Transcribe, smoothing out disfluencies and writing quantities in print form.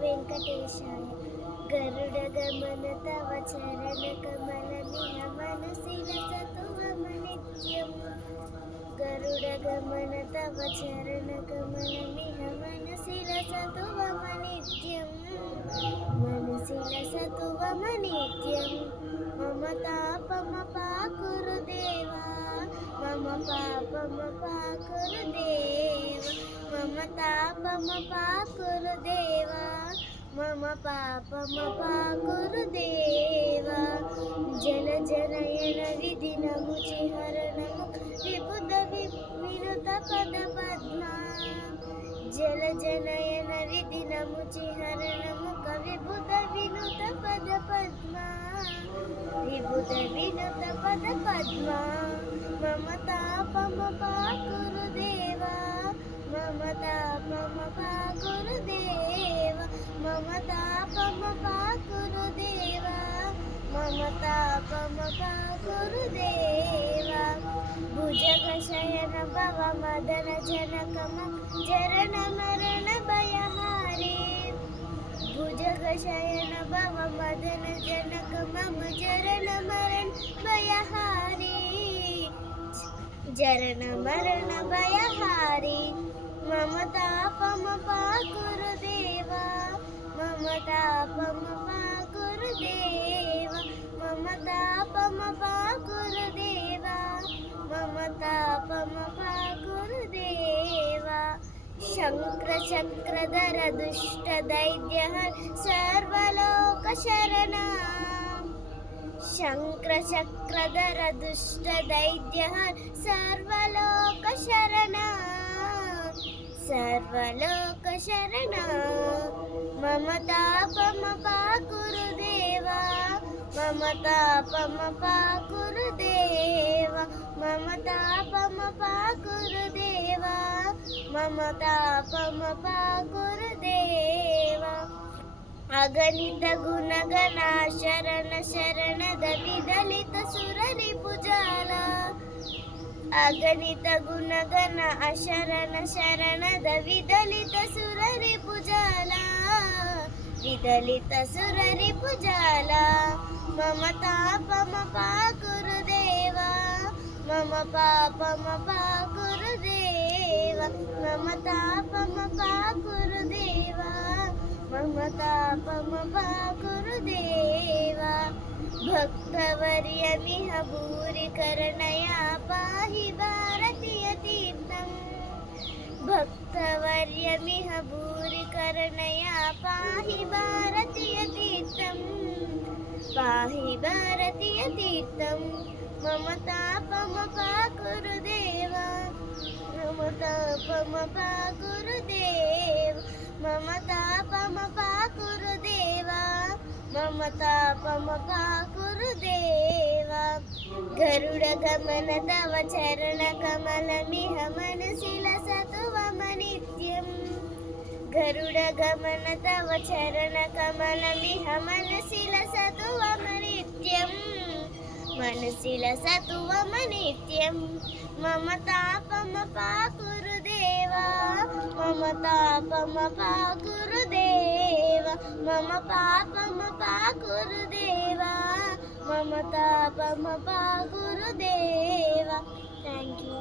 వెంకటేశాయ. గరుడగమన తవ చరణకమలమిహ మనసిలసతు మమ నిత్యం. గరుడగమన తవ చరణకమలమిహ మనసిలసతు మమ నిత్యం. మనసిలసతు మమ నిత్యం. మమ తాపమపాకురు దేవా, మమ పాపమపాకురు దేవా, మమ తాపమపాకురు దేవా, మమ పాపమపాకురు దేవా. జల జనయన విధినము చిహరణము విబుధ వినుత పద పద్మా. జల జనయన విధినము చిహరణము కవిబుధ వినుత పద పద్మా. విబుధ వినుత పద పద్మా. మమ తాపమపాకురు దేవా, మమ తాపమపాకురు దేవా, మమ తాపమపాకురు దేవా, మమ తాపమపాకురు దేవా. భుజగ శయన భవ మదన జనకమ జరణ మరణ భయహారి. భుజగ శయన భవ మదన జనక మమ జరణ మరణ భయహారి. జరణ మరణ భయహారి. మమ తాపమపాకురు దేవా, మమ తాపమపాకురు దేవా, మమ తాపమపాకురు దేవా, మమ తాపమపాకురు దేవా. శంక్ర చక్రధర దుష్ట దైత్య సర్వలోక శరణ. శంక్ర చక్రధర దుష్ట దైత్య సర్వలోక శరణ. సర్వలోక శరణ. మమ తాపమపాకురు దేవా, మమ తాపమపాకురు దేవా, మమ తాపమపాకురు దేవా, మమ తాపమపాకురు దేవా. అగణిత గుణగణ శరణ శరణద విదలిత సురరి భుజాల. అగణిత గుణగణ అశరణ శరణద విదలిత సురరి భుజాల. విదలిత సురరి భుజాల. మమ తాపమపాకురు దేవా, మమ పాపమపాకురు దేవా, మమ తాపమపాకురు దేవా, మమ తాపమపాకురు దేవా. భక్తవర్యమిహ భూరి కరుణయా పాహి భారతీయ తీర్థం. భక్తవర్యమిహ భూరి కరుణయా పాహి భారతీయ తీర్థం. పాహి భారతీయ తీర్థం. మమ తాపమపాకురు దేవా, మమ తాపమపాకురు దేవా, మమ తాపమపాకురు దేవా, మమ తాపమపాకురు దేవా. గరుడ గమన తవ చరణ కమలమిహ మనసిలసతు మమ నిత్యం. గరుడ గమన తవ చరణ కమలమిహ మనసిలసతు మమ నిత్యం. మనసిలసతు మమ నిత్యం. మమ తాపమపాకురు దేవా, మమ తాపమపాకురు దేవా, మమ పాపమపాకురు దేవా, మమ తాపమపాకురు దేవా. Thank you.